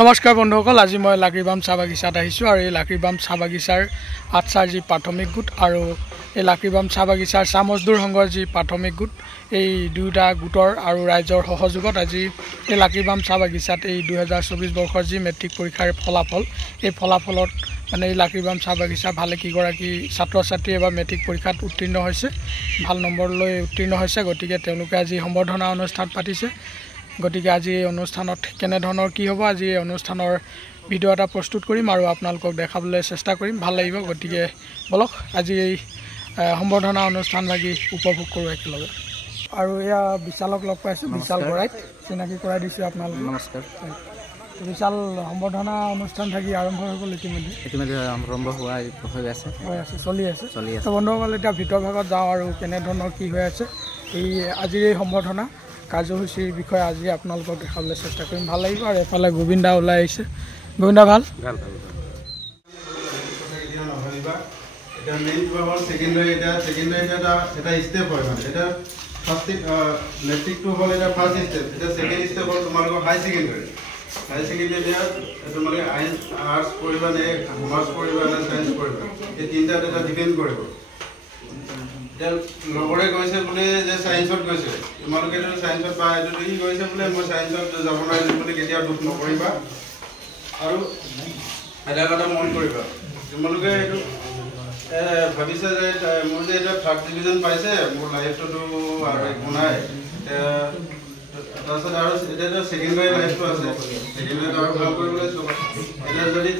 নমস্কাৰ বন্ধুসকল, আজি মই লাকৰিবাম চাহ বাগিচাত আহিছোঁ আৰু এই লাকৰিবাম চাহ বাগিচাৰ আটচাৰ যি প্ৰাথমিক গোট আৰু এই লাকৰিবাম চাহ বাগিচাৰ চাহ মজদুৰ সংঘৰ যি প্ৰাথমিক গোট, এই দুয়োটা গোটৰ আৰু ৰাইজৰ সহযোগত আজি এই লাকৰিবাম চাহ বাগিচাত এই 2024 বৰ্ষৰ যি মেট্ৰিক পৰীক্ষাৰ ফলাফল, এই ফলাফলত মানে এই লাকৰিবাম চাহ বাগিচা ভালে কেইগৰাকী ছাত্ৰ ছাত্ৰী এবাৰ মেট্ৰিক পৰীক্ষাত উত্তীৰ্ণ হৈছে, ভাল নম্বৰ লৈ উত্তীৰ্ণ হৈছে। গতিকে তেওঁলোকে আজি সম্বৰ্ধনা অনুষ্ঠান পাতিছে। গতিকে আজি এই অনুষ্ঠানত কেনেধৰণৰ কি হ'ব, আজি এই অনুষ্ঠানৰ ভিডিঅ' এটা প্ৰস্তুত কৰিম আৰু আপোনালোকক দেখাবলৈ চেষ্টা কৰিম, ভাল লাগিব। গতিকে বলক আজি এই সম্বৰ্ধনা অনুষ্ঠান ভাগি উপভোগ কৰোঁ একেলগে। আৰু এয়া বিশালক লগ পাইছোঁ, বিশাল বৰাইক চিনাকি কৰাই দিছোঁ আপোনালোক। নমস্কাৰ। বিশাল, সম্বৰ্ধনা অনুষ্ঠান ভাগি আৰম্ভ হৈ গ'ল ইতিমধ্যে আৰম্ভ হৈ আছে, চলি আছে। বন্ধুসকল, এতিয়া ভিতৰ ভাগত যাওঁ আৰু কেনেধৰণৰ কি হৈ আছে এই আজিৰ এই সম্বৰ্ধনা কাৰ্যসূচীৰ বিষয়ে আজি আপোনালোকক দেখাবলৈ চেষ্টা কৰিম, ভাল লাগিব। আৰু এফালে গোবিন্দা ওলাই আহিছে। গোবিন্দা ভাল মেট্ৰিকটো হ'ল এটা ফাৰ্ষ্ট ষ্টেপ। এতিয়া ছেকেণ্ড ষ্টেপ হ'ল তোমালোকৰ হাই ছেকেণ্ডেৰী। হাই ছেকেণ্ডেৰী তোমালোকে আৰ্টছ কৰিবা নে কমাৰ্চ কৰিবা নে ছায়েন্স কৰিবা, এই তিনিটাত এটা ডিপেণ্ড কৰিব। এতিয়া লগৰে কৈছে বোলে যে ছায়েন্সত গৈছে, তোমালোকেতো ছায়েন্সত বা এইটো ই কৈছে বোলে মই ছায়েন্সত যাব নোৱাৰিলোঁ বুলি কেতিয়াও দুখ নকৰিবা। আৰু এটা কথা মন কৰিবা, তোমালোকে এইটো ভাবিছে যে মোৰ যে এতিয়া থাৰ্ড ডিভিজন পাইছে, মোৰ লাইফটোতো আৰু একো নাই। তাৰপিছত আৰু এতিয়াতো ছেকেণ্ডাৰী লাইফটো আছে, ছেকেণ্ডাৰীটো আৰু ভাল কৰিবলৈ চব। এতিয়া যদি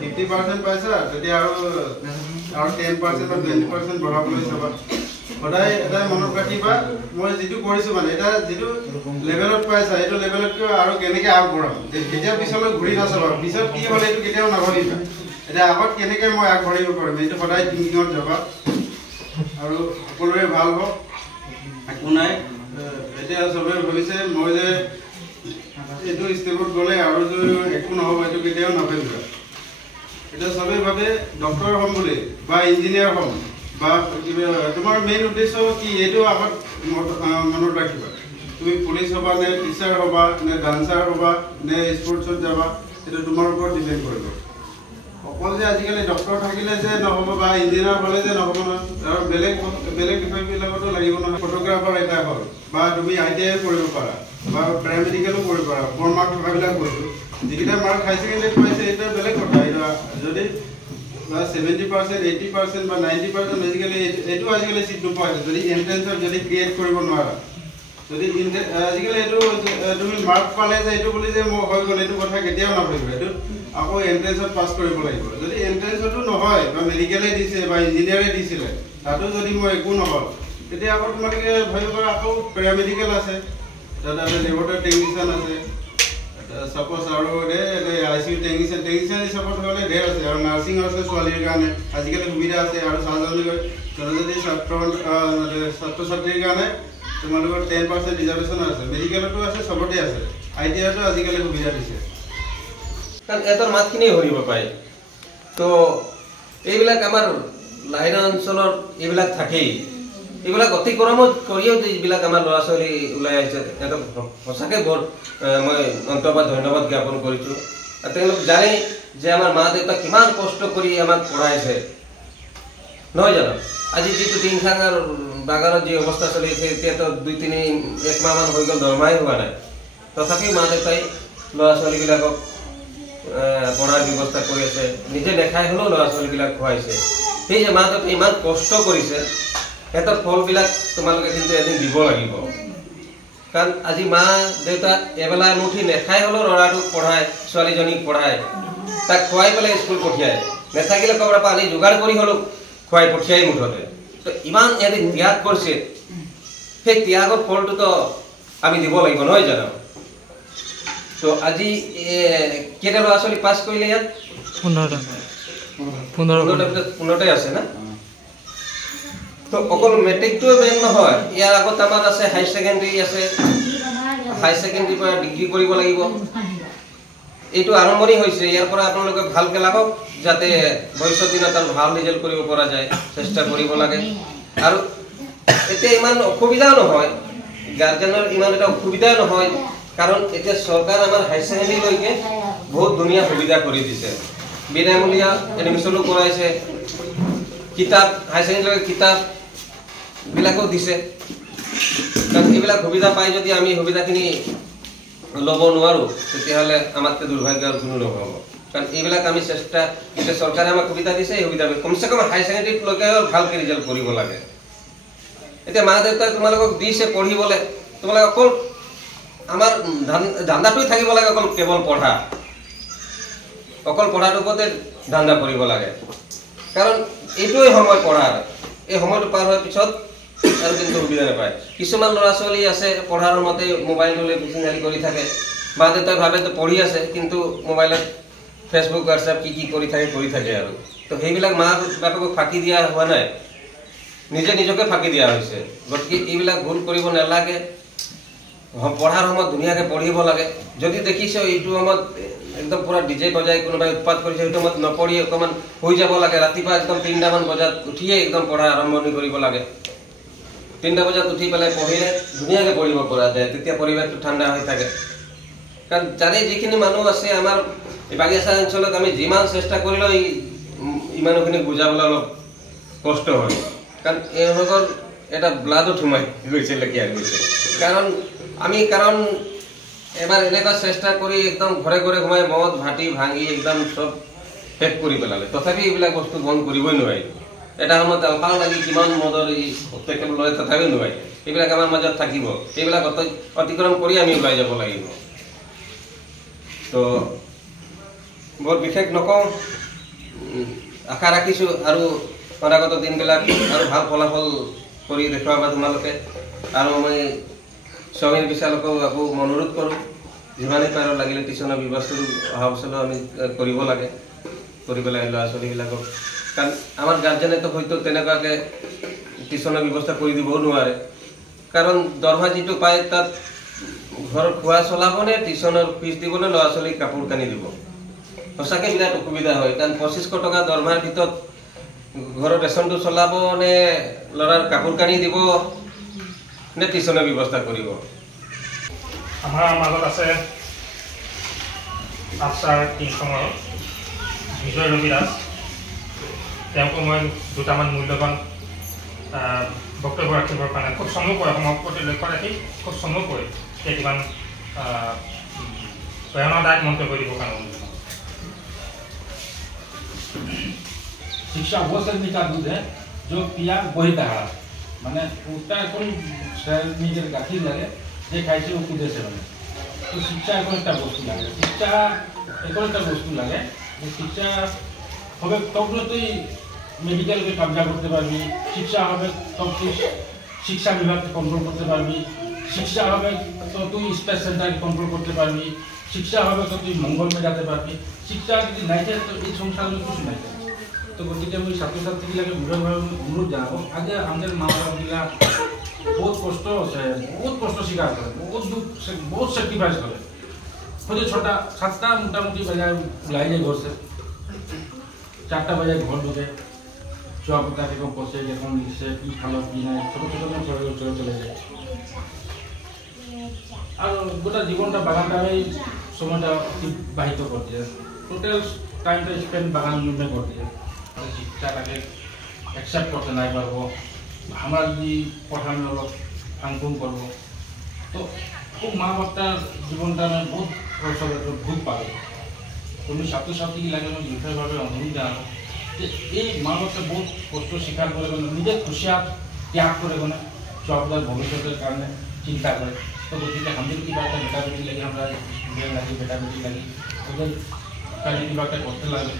50% পাইছা, তেতিয়া আৰু 10% বা 20% বঢ়াবলৈ চাবা। সদায় এটাই মনত ৰাখিবা, মই যিটো কৰিছোঁ মানে এটা যিটো লেভেলত পাইছা, এইটো লেভেলতকৈ আৰু কেনেকৈ আগবঢ়াম। কেতিয়াও পিছলৈ ঘূৰি নাচাবা, পিছত কি হ'ল এইটো কেতিয়াও নাভাবিবা। এতিয়া আগত কেনেকৈ মই আগবাঢ়িব পাৰিম, এইটো সদায় থিংকিঙত যাবা। আৰু সকলোৰে ভাল হওক, একো নাই। এতিয়া চবেই ভাবিছে মই যে এইটো ষ্টেপত গ'লে আৰু যে একো নহ'ব, এইটো কেতিয়াও নাভাবিবা। এতিয়া চবেই ভাবে ডক্টৰ হ'ম বুলি বা ইঞ্জিনিয়াৰ হ'ম বা কিবা, তোমাৰ মেইন উদ্দেশ্য কি এইটো আগত মনত ৰাখিবা। তুমি পুলিচ হ'বা নে টিচাৰ হ'বা নে ডান্সাৰ হ'বা নে স্পৰ্টছত যাবা, এইটো তোমাৰ ওপৰত ডিপেণ্ড কৰিব। অকল যে আজিকালি ডক্টৰ থাকিলে যে নহ'ব বা ইঞ্জিনিয়াৰ হ'লে যে নহ'ব নহয়, আৰু বেলেগ বিষয়বিলাকতো লাগিব নহয়। ফটোগ্ৰাফাৰ এটা হ'ল বা তুমি ITI কৰিব পাৰা বা পেৰামেডিকেলো কৰিব পাৰা, 4 মাৰ্ক থকাবিলাক কৈছোঁ। যিকেইটা মাৰ্ক হাই ছেকেণ্ডেৰীত পাইছে এইটো বেলেগ কথা। যদি 70%, 80% বা 90% বেছিকেলি এইটো আজিকালি চিট নোপোৱা হৈছে। যদি এণ্ট্ৰেঞ্চত যদি ক্ৰিয়েট কৰিব নোৱাৰা, যদি আজিকালি এইটো তুমি মাৰ্ক পালে যে এইটো বুলি যে মই হৈ গ'ল, এইটো কথা কেতিয়াও নাভাবিব। এইটো আকৌ এণ্ট্ৰেঞ্চত পাছ কৰিব লাগিব। যদি এণ্ট্ৰেঞ্চতো নহয় বা মেডিকেলে দিছে বা ইঞ্জিনিয়াৰে দিছিলে, তাতো যদি মই একো নহ'ল, তেতিয়া আকৌ তোমালোকে ভাবিব পাৰা আকৌ পেৰামেডিকেল আছে, তাতে লেবৰেটৰী টেকনিচিয়ান আছে, চাপ'জ আৰু ICU টেকনিচিয়ান হিচাপত হ'লে ঢেৰ আছে, আৰু নাৰ্ছিং আছে ছোৱালীৰ কাৰণে আজিকালি সুবিধা আছে। আৰু জনজাতি ছাত্ৰ ছাত্ৰীৰ কাৰণে তোমালোকৰ 10% ৰিজাৰ্ভেশ্যন আছে, মেডিকেলতো আছে, চবতে আছে, ITIতো আজিকালি সুবিধা দিছে। কাৰণ এটাৰ মাতখিনি শুনিব পাৰে। তো এইবিলাক আমাৰ লাহিৰা অঞ্চলৰ এইবিলাক থাকেই, এইবিলাক অতিক্ৰম কৰিও যিবিলাক আমাৰ ল'ৰা ছোৱালী ওলাই আহিছে, সিহঁতক সঁচাকৈ বৰ মই অন্তৰবাদ ধন্যবাদ জ্ঞাপন কৰিছোঁ। আৰু তেওঁলোক জানে যে আমাৰ মা দেউতা কিমান কষ্ট কৰি আমাক পঢ়াইছে, নহয় জানো। আজি যিটো টিংখাঙৰ বাগানত যি অৱস্থা চলি আছে, এতিয়াতো 1 মাহমান হৈ গ'ল, দৰমহাই হোৱা নাই। তথাপিও মা দেউতাই ল'ৰা ছোৱালীবিলাকক পঢ়াৰ ব্যৱস্থা কৰি আছে, নিজে দেখাই হ'লেও ল'ৰা ছোৱালীবিলাক খুৱাইছে। সেই যে মা দেউতাই ইমান কষ্ট কৰিছে, সিহঁতৰ ফলবিলাক তোমালোকে কিন্তু এদিন দিব লাগিব। কাৰণ আজি মা দেউতা এবেলা এমুঠি নেখাই হ'লেও ল'ৰাটোক পঢ়ায়, ছোৱালীজনীক পঢ়ায়, তাক খুৱাই পেলাই স্কুল পঠিয়ায়, নেথাকিলে ক'ৰবাৰ পৰা আনি যোগাৰ কৰি হ'লেও খুৱাই পঠিয়াই মুঠতে। তো ইমান এদিন ত্যাগ কৰিছে, সেই ত্যাগৰ ফলটোতো আমি দিব লাগিব, নহয় জানো। তো আজি কেইটা ল'ৰা ছোৱালী পাছ কৰিলে ইয়াত? 15টাই আছে না। তো অকল মেট্ৰিকটোৱে মেইন নহয়, ইয়াৰ আগত আমাৰ আছে হাই ছেকেণ্ডেৰী আছে, হাই ছেকেণ্ডেৰীৰ পৰা ডিগ্ৰী কৰিব লাগিব। এইটো আৰম্ভণি হৈছে, ইয়াৰ পৰা আপোনালোকে ভালকৈ লাগক, যাতে ভৱিষ্যত দিনত আৰু ভাল ৰিজাল্ট কৰিব পৰা যায়, চেষ্টা কৰিব লাগে। আৰু এতিয়া ইমান অসুবিধাও নহয়, গাৰ্জেনৰ ইমান এটা অসুবিধা নহয় কাৰণ এতিয়া চৰকাৰ আমাৰ হায়াৰ ছেকেণ্ডেৰীলৈকে বহুত ধুনীয়া সুবিধা কৰি দিছে বিনামূলীয়া এডমিশ্যনো কৰাইছে কিতাপ হায়াৰ ছেকেণ্ডেৰীলৈকে কিতাপবিলাকো দিছে কাৰণ এইবিলাক সুবিধা পাই যদি আমি সুবিধাখিনি ল'ব নোৱাৰোঁ তেতিয়াহ'লে আমাতকৈ দুৰ্ভাগ্য আৰু কোনো নহ'ব কাৰণ এইবিলাক আমি চেষ্টা এতিয়া চৰকাৰে আমাক সুবিধা দিছে এই সুবিধা কমচে কম হায়াৰ ছেকেণ্ডেৰীলৈকে ভালকৈ ৰিজাল্ট কৰিব লাগে এতিয়া মা দেউতাই তোমালোকক দিছে পঢ়িবলৈ তোমালোকে অকল আমাৰ ধান্দাটোৱে থাকিব লাগে অকল কেৱল পঢ়া অকল পঢ়াটোৰ ওপৰতে ধান্দা কৰিব লাগে কাৰণ এইটোৱেই সময় পঢ়াৰ এই সময়টো পাৰ হোৱাৰ পিছত আৰু কিন্তু সুবিধা নাপায় কিছুমান ল'ৰা ছোৱালী আছে পঢ়াৰ মতে মোবাইল লৈ বিচিঙালি কৰি থাকে মা দেউতাই ভাবে তো পঢ়ি আছে কিন্তু মোবাইলত ফেচবুক হোৱাটছআপ কি কৰি থাকে আৰু তো সেইবিলাক মা বাপেকক ফাঁকি দিয়া হোৱা নাই নিজে নিজকে ফাঁকি দিয়া হৈছে গতিকে এইবিলাক ভুল কৰিব নালাগে পঢ়াৰ সময়ত ধুনীয়াকৈ পঢ়িব লাগে যদি দেখিছে এইটো সময়ত একদম পুৰা ডিজে বজাই কোনোবাই উৎপাত কৰিছে সেইটো সময়ত নপঢ়ি অকণমান হৈ যাব লাগে ৰাতিপুৱা একদম 3টামান বজাত উঠিয়ে একদম পঢ়া আৰম্ভণি কৰিব লাগে 3টা বজাত উঠি পেলাই পঢ়িলে ধুনীয়াকৈ পঢ়িব পৰা যায় তেতিয়া পৰিৱেশটো ঠাণ্ডা হৈ থাকে কাৰণ জানে যিখিনি মানুহ আছে আমাৰ এই বাগিচা অঞ্চলত আমি যিমান চেষ্টা কৰিলেও ইমানখিনি বুজাবলৈ অলপ কষ্ট হয় কাৰণ এওঁলোকৰ এটা ব্লাডত সোমাই গৈছে লেখীয়া গৈছে কাৰণ এবাৰ এনেকুৱা চেষ্টা কৰি একদম ঘৰে ঘৰে সোমাই মদ ভাটি ভাঙি একদম চব শেষ কৰি পেলালে তথাপি এইবিলাক বস্তু বন্ধ কৰিবই নোৱাৰি এটা সময়ত আলফাও লাগি কিমান মদৰ এই পেকেট লয় তথাপিও নোৱাৰি এইবিলাক আমাৰ মাজত থাকিব এইবিলাক অতিক্ৰম কৰি আমি ওলাই যাব লাগিব তো বৰ বিশেষ নকওঁ আশা ৰাখিছোঁ আৰু অনাগত দিনবিলাক আৰু ভাল ফলাফল কৰি দেখুৱাবা তোমালোকে আৰু মই স্বামীৰ বিচাৰকো আকৌ অনুৰোধ কৰোঁ যিমানেই পাৰোঁ লাগিলে টিউশ্যনৰ ব্যৱস্থাটো অহা বছৰলৈ আমি কৰিব লাগে কৰি পেলাই ল'ৰা ছোৱালীবিলাকক কাৰণ আমাৰ গাৰ্জেনেতো হয়তো তেনেকুৱাকৈ টিউশ্যনৰ ব্যৱস্থা কৰি দিবও নোৱাৰে কাৰণ দৰমহা যিটো পায় তাত ঘৰত খোৱা চলাবনে টিউশ্যনৰ ফিজ দিবনে ল'ৰা ছোৱালীক কাপোৰ কানি দিব সঁচাকৈ বিৰাট অসুবিধা হয় কাৰণ 2500 টকা দৰমহাৰ ভিতৰত ঘৰৰ ৰেচনটো চলাব নে ল'ৰাৰ কাপোৰ কানি দিব নে টিউশ্যনৰ ব্যৱস্থা কৰিব আমাৰ মাজত আছে আফচাৰ টিউশ্যনৰ বিজয় ৰবি দাস তেওঁকো মই দুটামান মূল্যৱান বক্তব্য ৰাখিবৰ কাৰণে খুব চমুকৈ অসমৰ প্ৰতি লক্ষ্য ৰাখি খুব চমুকৈ কেইটামান প্ৰেৰণাদায়ক মন্তব্য দিবৰ কাৰণে অনুৰোধ शिक्षा वो सर्दी का दूध है जो पिया वही दहाड़ा माने उसका कोई निजे गाठी लगे जे खाइছে ও কুদে সে মানে তো শিক্ষা এখন একটা বস্তু লাগে শিক্ষা এখন একটা বস্তু লাগে যে শিক্ষা হবে তখন তুই মেডিকেলকে কবজা করতে পারবি শিক্ষা হবে তখন তুই শিক্ষা বিভাগকে কন্ট্রোল করতে পারবি শিক্ষা হবে তো তুই স্পেস সেন্টারকে কন্ট্রোল করতে পারবি শিক্ষা হবে তো তুই মঙ্গল মে যেতে পারবি শিক্ষা যদি নাই থাকে তো এই সংসারে কিছু নাই তো গতিকে আমি ছাত্রছাত্রীগুলাকে বিভিন্নভাবে অনুরোধ জানাবো আগে আমাদের মা বাবাগুলা বহুত কষ্ট স্বীকার করে বহুত দুঃখ বহুত স্যাক্রিফাইস করে হয়তো 7টা মোটামুটি বাজায় ওলাই যায় ঘর সে 4টা বাজায় ঘর ঢুকে চুয়াপতা থেকে বসে যখন লিখছে কি খালো কি নাই ছোট চলে যায় আর গোটা জীবনটা বাগানটাই সময়টা অতিবাহিত করতে যায় টোটাল টাইমটা স্পেন্ড বাগান নিয়ে করতে যায় শিক্ষাটাকে অ্যাকসেপ্ট করতে নাই পারবো আমরা যদি পড়ানো অলপ ফাংফুং করবো তো খুব মা বাপটার জীবনটা বহুত ভোগ পাবে কোনো ছাত্রছাত্রী লাগে আমি বিশেষভাবে অনুরোধ জানাবো যে এই মা বাপটা বহুত কষ্ট স্বীকার করে নিজের খুশিয়াত ত্যাগ করে সবদার ভবিষ্যতের কারণে চিন্তা করে তো গতিকে আমাদের কিবা একটা বেটা বেটি লাগে আমরা মেয়ে লাগি বেটা বেটি লাগি ওদের কাজে কিবা একটা করতে লাগে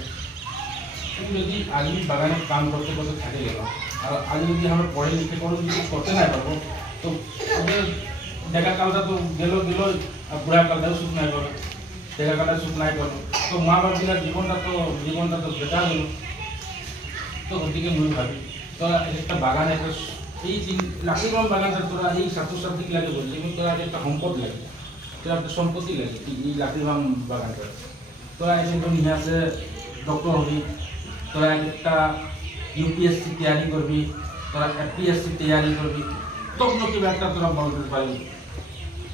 যদি আজ বাগানে কাম করতে করতে থাকে গেল আর আজ যদি আমরা পড়ে লিখে কোনো কিছু করতে না পারবো তো ওদের দেখা কালটা তো গেল আর বুড়া কালটাও সুখ নাই পাবে দেখা কালটা সুখ নাই পাবো তো মা বাপগুলার জীবনটা তো বেকার গেল তো গতিকে মই ভাবি তোরা একটা বাগান একটা এই লাকিবাম বাগানটা তোরা এই ছাত্রছাত্রী লাগে বলছি কিন্তু তোরা একটা সম্পদ লাগে তোরা একটা সম্পত্তি লাগে এই লাকিবাম বাগানটা তোরা একজন নিয়ে আসে ডক্টর হবি তোরা একটা ইউপিএসসি তৈরি করবি তোরা এপিএসসি তৈরি করবি তখন কিবা একটা তোরা বলতে পারবি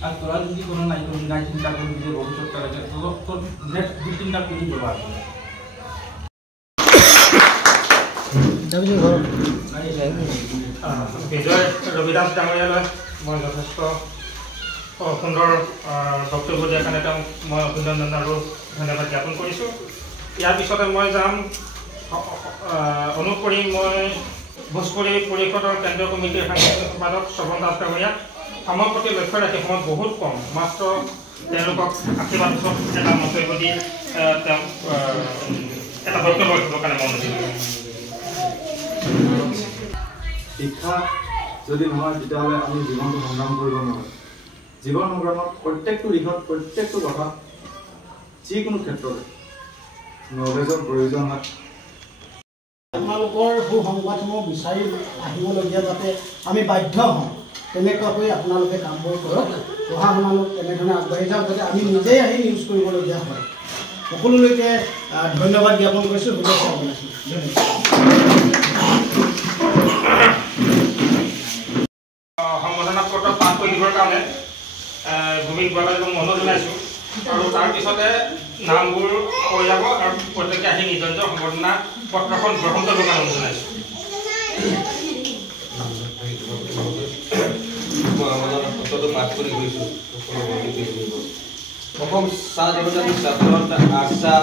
আর তোরা যদি কোনো নাই চিন্তা করবি যে ভবিষ্যৎটা রয়েছে তোর নেক্সট 2-3টা পিঢ়ি ব্যবহার করবে বিজয় ৰবিদাস ডাঙৰীয়ালৈ মই যথেষ্ট সুন্দৰ বক্তব্য দিয়াৰ কাৰণে তেওঁক মই অভিনন্দন আৰু ধন্যবাদ জ্ঞাপন কৰিছোঁ। ইয়াৰ পিছতে মই যাম অনুৰোধ কৰিম মই ভোজপুৰী পৰিষদৰ কেন্দ্ৰীয় কমিটিৰ সাংগঠনিক সম্পাদক শ্ৰৱণ দাস ডাঙৰীয়া। সময়ৰ প্ৰতি লক্ষ্য ৰাখি সময় বহুত কম, মাত্ৰ তেওঁলোকক আশীৰ্বাদ এটা মন্তব্য দি তেওঁক এটা বক্তব্য ৰাখিবৰ কাৰণে মন দিলোঁ। শিক্ষা যদি নহয় তেতিয়াহ'লে আমি জীৱনটো সংগ্ৰাম কৰিব নোৱাৰোঁ। জীৱন সংগ্ৰামত প্ৰত্যেকটো দিশত প্ৰত্যেকটো কথা যিকোনো ক্ষেত্ৰতে নলেজৰ প্ৰয়োজন হয়। আপোনালোকৰ সুসংবাদসমূহ বিচাৰি আহিবলগীয়া যাতে আমি বাধ্য হওঁ তেনেকুৱাকৈ আপোনালোকে কামবোৰ কৰক। পঢ়া শুনালোক তেনেধৰণে আগবাঢ়ি যাওক যাতে আমি নিজেই আহি নিউজ কৰিবলগীয়া হয়। সকলোলৈকে ধন্যবাদ জ্ঞাপন কৰিছোঁ। শুভেচ্ছা জনাইছোঁ। সম্বোধনা পত্ৰ পাঠ কৰি দিবৰ কাৰণে গোবিন্দ বৰাক অনুৰোধ জনাইছোঁ আৰু তাৰপিছতে নামবোৰ কৈ যাব আৰু প্ৰত্যেকে আহি নিজৰ নিজৰ সম্বোধনা পত্ৰখন গ্ৰহণ কৰিবৰ কাৰণে অনুৰোধ জনাইছোঁ। পাঠ কৰি গৈছোঁ। অসম চাহ জনজাতি ছাত্ৰ আগছা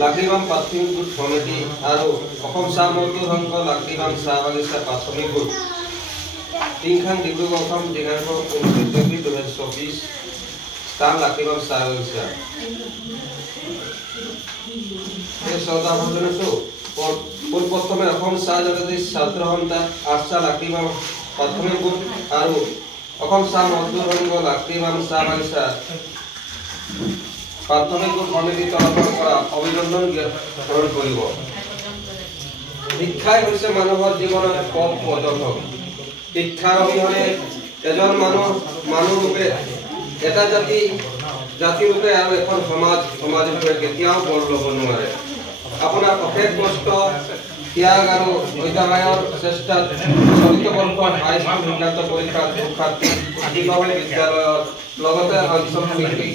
লাকড়িবাম প্ৰাথমিক গোট সমিতি আৰু অসম চাহ মজদুৰ সংঘ লাকড়িবাম চাহ বাগিচা প্ৰাথমিক গোট টিংখাং ডিব্ৰুগড় অসম দিনাংক 29 এপ্ৰিল 2024 স্থান লাকড়িবাম চাহ বাগিচা। এই শ্ৰদ্ধা ভাষণটো পোনপ্ৰথমে অসম চাহ জনজাতি ছাত্ৰ সন্থা আগছা লাকড়িবাম প্ৰাথমিক গোট আৰু অসম চাহ মজদুৰ সংঘ লাকড়িবাম চাহ বাগিচা প্ৰাথমিক গোট সমিতিৰ তৰফৰ পৰা অভিনন্দন গ্ৰহণ কৰিব। শিক্ষাই হৈছে মানুহৰ জীৱনৰ পথ প্ৰদৰ্শক। শিক্ষাৰ অবিহনে এজন মানুহৰূপে এটা জাতিৰূপে আৰু এখন সমাজৰূপে কেতিয়াও গঢ় ল'ব নোৱাৰে। আপোনাৰ অশেষ কষ্ট ত্যাগ আৰু অধ্যয়নৰ চেষ্টাত চলিত বৰ্ষৰ হাইস্কুল সিদ্ধান্ত পৰীক্ষাত শিক্ষাৰ্থী বিদ্যালয়ৰ লগতে অঞ্চল শিল্পী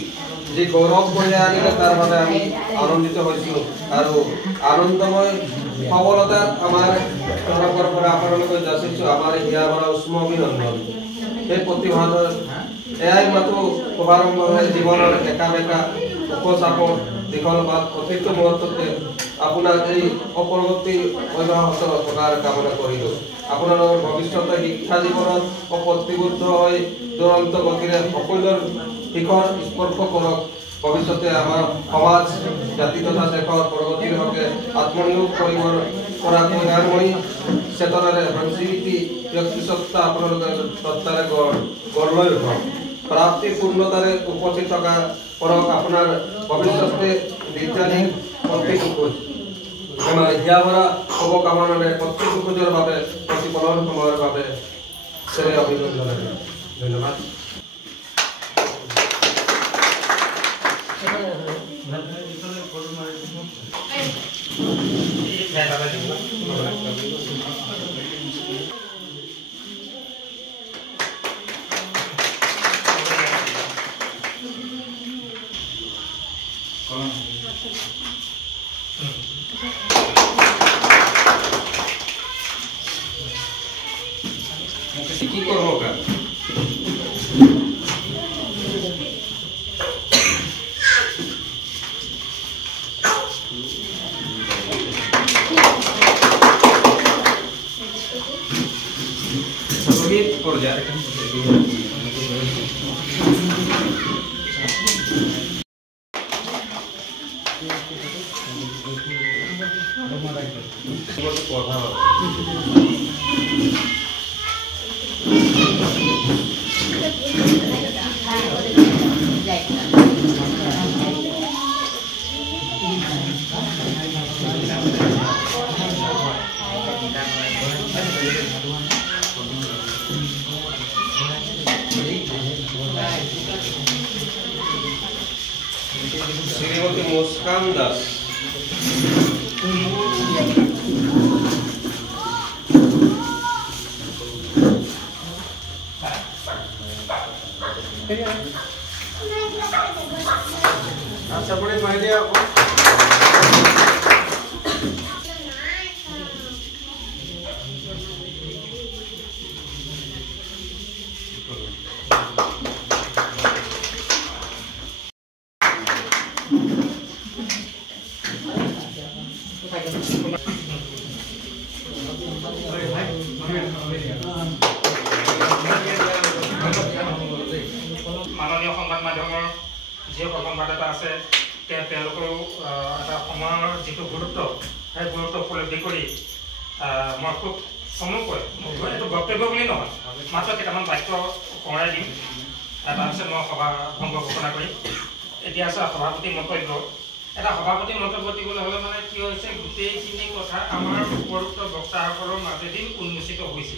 যি গৌৰৱ কঢ়িয়াই আনিলে তাৰ বাবে আমি আনন্দিত হৈছোঁ আৰু আনন্দময় সফলতাৰ আমাৰ তৰফৰ পৰা আপোনালোকে যাচিছোঁ আমাৰ হিয়া ভৰা উষ্ম অভিনন্দন। সেই প্ৰতিভাৰ এয়াই মাথো শুভাৰম্ভ হৈ জীৱনৰ একা বেকা ওখ চাপৰ দীঘল বাট প্ৰতিটো মুহূৰ্ততে আপোনাৰ এই অপৰৱৰ্তী অব্যাহত থকাৰ কামনা কৰিলোঁ। আপোনালোকৰ ভৱিষ্যতে শিক্ষা জীৱনত প্ৰতিবদ্ধ হৈ দুৰন্ত গতিৰে সকলোৰ শিখৰ স্পৰ্শ কৰক। ভৱিষ্যতে আমাৰ সমাজ জাতি তথা দেশৰ প্ৰগতিৰ হকে আত্মনিয়োগ কৰিব পৰাকৈ গানময়ী চেতনাৰে সংস্কৃতি ব্যক্তিসত্তা আপোনালোকে সত্তাৰে গঢ় লৈ উঠক। প্ৰাপ্তি পূৰ্ণতাৰে উপস্থিত থকা কৰক আপোনাৰ ভৱিষ্যতে বিজ্ঞানিক প্ৰত্যেক খোজ আমাৰ হিয়া ভৰা শুভকামনাৰে প্ৰত্যেক খোজৰ বাবে প্ৰতিফলন সময়ৰ বাবে অভিনন্দন। ধন্যবাদ। কি কৰবো কা সঙ্গীত পৰ্যায়ে শ্ৰীমতী মুস্কান দাস। আচ্ছা পৰে মাই দিয়া আকৌ মাননীয় সংবাদ মাধ্যমৰ যিসকল সংবাদদাতা আছে তেওঁলোকৰো এটা সময়ৰ যিটো গুৰুত্ব সেই গুৰুত্ব উপলব্ধি কৰি মই খুব চমুকৈ এইটো বক্তব্য বুলি নহয় মাত্ৰ কেইটামান বাক্য সোঁৱৰাই দিম তাৰপিছত মই সভা ভংগ ঘোষণা কৰিম এতিয়া আছে সভাপতি মন্তব্য এটা সভাপতি মন্তব্য দিবলৈ হ'লে মানে কি হৈছে গোটেইখিনি কথা আমাৰ উপৰোক্ত বক্তাসকলৰ মাজেদি উন্মোচিত হৈছে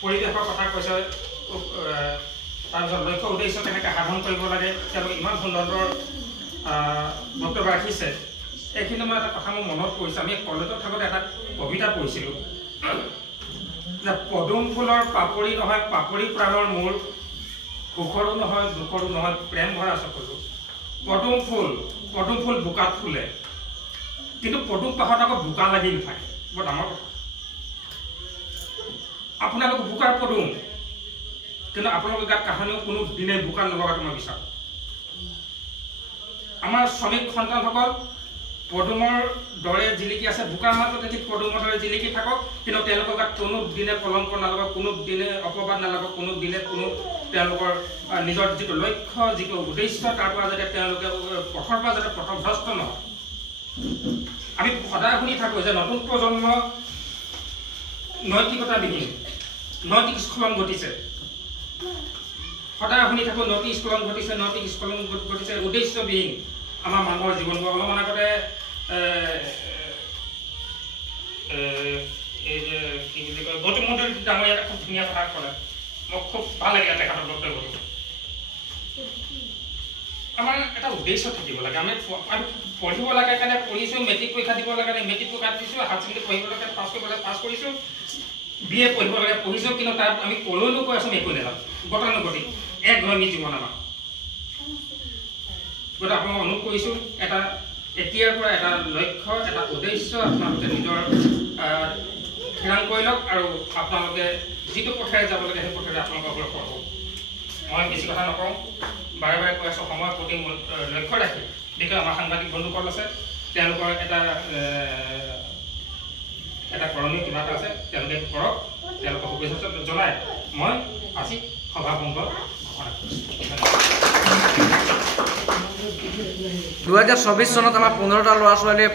পৰিৱেশৰ কথা কৈছে তাৰপিছত লক্ষ্য উদ্দেশ্য কেনেকৈ সাধন কৰিব লাগে তেওঁলোকে ইমান সুন্দৰ বক্তব্য ৰাখিছে এইখিনি মই এটা কথা মোৰ মনত পৰিছে আমি কলেজত থাকোঁতে এটা কবিতা পঢ়িছিলোঁ যে পদুম ফুলৰ পাপৰি নহয় পাপৰি প্ৰাণৰ মূৰ সুখৰো নহয় দুখৰো নহয় প্ৰেম ভৰা চকুলো পদুম ফুল বোকাত ফুলে কিন্তু পদুম পাহত আকৌ বোকা লাগি নাথাকে বৰ ডাঙৰ কথা আপোনালোক বোকাৰ পদুম কিন্তু আপোনালোকৰ গাত কাহানিও কোনো দিনে বোকা নলগাটো মই বিচাৰোঁ আমাৰ শ্ৰমিক সন্তানসকল পদুমৰ দৰে জিলিকি আছে বোকাৰ মাজত এটি পদুমৰ দৰে জিলিকি থাকক কিন্তু তেওঁলোকৰ গাত কোনো দিনে কলংক নালাগক কোনো দিনে অপবাদ নালাগক কোনো দিনে কোনো তেওঁলোকৰ নিজৰ যিটো লক্ষ্য যিটো উদ্দেশ্য তাৰ পৰা যাতে তেওঁলোকে পথৰ পৰা যাতে পথভ্ৰষ্ট নহয় আমি সদায় শুনি থাকোঁ যে নতুন প্ৰজন্ম নৈতিকতাবিহীন নৈতিক স্খলন ঘটিছে সদায় শুনি থাকোঁ নৈতিক স্খলন ঘটিছে উদ্দেশ্যবিহীন আমাৰ মানুহৰ জীৱনবোৰ অলপমান আগতে এই যে কি বুলি কয় গৌতম মন্দিৰ ডাঙৰীয়া এটা খুব ধুনীয়া কথা ক'লে মোক খুব ভাল লাগিলে তেখেতৰ বক্তব্যটো আমাৰ এটা উদ্দেশ্য থাকিব লাগে আমি পঢ়িব লাগে কাৰণে পঢ়িছোঁ মেট্ৰিক পৰীক্ষা দিব লাগে মেট্ৰিক পৰীক্ষা দিছোঁ হায়াৰ ছেকেণ্ডেৰী পঢ়িব লাগে পাছ কৰিব লাগে পাছ কৰিছোঁ BA পঢ়িব লাগে পঢ়িছোঁ কিন্তু তাত আমি ক'লৈনো কৈ আছোঁ একো নেজানো গতানুগতিক এক ধৰ্মী জীৱন আমাৰ গতিকে আপোনালোকক অনুৰোধ কৰিছোঁ এটা এতিয়াৰ পৰা এটা লক্ষ্য এটা উদ্দেশ্য আপোনালোকে নিজৰ থিৰাং কৰি লওক আৰু আপোনালোকে যিটো পথেৰে যাব লাগে সেই পথেৰে আপোনালোকৰ অগ্ৰসৰ হওক মই বেছি কথা নকওঁ বাৰে বাৰে কৈ আছোঁ সময়ৰ প্ৰতি লক্ষ্য ৰাখি বিশেষকৈ আমাৰ সাংবাদিক বন্ধুসকল আছে তেওঁলোকৰ এটা কৰণীয় কিবা এটা আছে তেওঁলোকে কৰক তেওঁলোকক শুভেচ্ছা জনাই মই আজি সভাভংগ ঘোষণা কৰিছোঁ 2024 চনত আমাৰ 15টা ল'ৰা ছোৱালীয়ে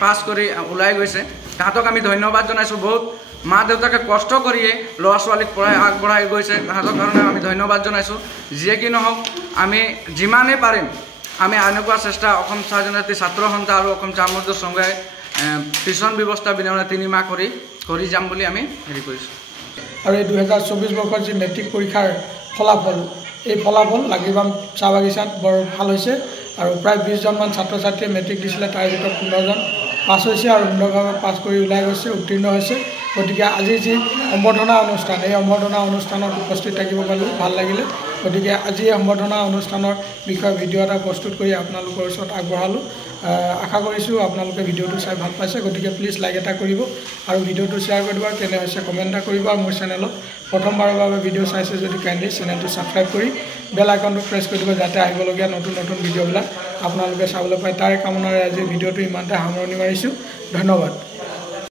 পাছ কৰি ওলাই গৈছে তাহাঁতক আমি ধন্যবাদ জনাইছোঁ বহুত মা দেউতাকে কষ্ট কৰিয়ে ল'ৰা ছোৱালীক পঢ়াই আগবঢ়াই গৈছে তাহাঁতৰ কাৰণে আমি ধন্যবাদ জনাইছোঁ যিয়ে কি নহওক আমি যিমানেই পাৰিম আমি এনেকুৱা চেষ্টা অসম চাহ জনজাতি ছাত্ৰ সন্থা আৰু অসম চাহ মজদুৰ সংঘই টিউশ্যন ব্যৱস্থা বিনামূলীয়া 3 মাহ কৰি যাম বুলি আমি হেৰি কৰিছোঁ আৰু এই 2024 বৰ্ষৰ যি মেট্ৰিক পৰীক্ষাৰ ফলাফল এই ফলাফল লাকীবাম চাহ বাগিচাত বৰ ভাল হৈছে আৰু প্ৰায় 20জনমান ছাত্ৰ ছাত্ৰীয়ে মেট্ৰিক দিছিলে তাৰ ভিতৰত 15জন পাছ হৈছে আৰু সুন্দৰভাৱে পাছ কৰি ওলাই গৈছে উত্তীৰ্ণ হৈছে গতিকে আজি যি সম্বৰ্ধনা অনুষ্ঠান এই সম্বৰ্ধনা অনুষ্ঠানত উপস্থিত থাকিব পাৰিলোঁ ভাল লাগিলে গতিকে আজি এই সম্বৰ্ধনা অনুষ্ঠানৰ বিষয়ে ভিডিঅ' এটা প্ৰস্তুত কৰি আপোনালোকৰ ওচৰত আগবঢ়ালোঁ আশা কৰিছোঁ আপোনালোকে ভিডিঅ'টো চাই ভাল পাইছে গতিকে প্লিজ লাইক এটা কৰিব আৰু ভিডিঅ'টো শ্বেয়াৰ কৰিব আৰু কেনে হৈছে কমেণ্ট এটা কৰিব আৰু মোৰ চেনেলত প্ৰথমবাৰৰ বাবে ভিডিঅ' চাইছে যদি কাইণ্ডলি চেনেলটো ছাবস্ক্ৰাইব কৰি বেল আইকনটো প্ৰেছ কৰি দিব যাতে আহিবলগীয়া নতুন নতুন ভিডিঅ'বিলাক আপোনালোকে চাবলৈ পায় তাৰে কামনাৰে আজি ভিডিঅ'টো ইমানতে সামৰণি মাৰিছোঁ ধন্যবাদ।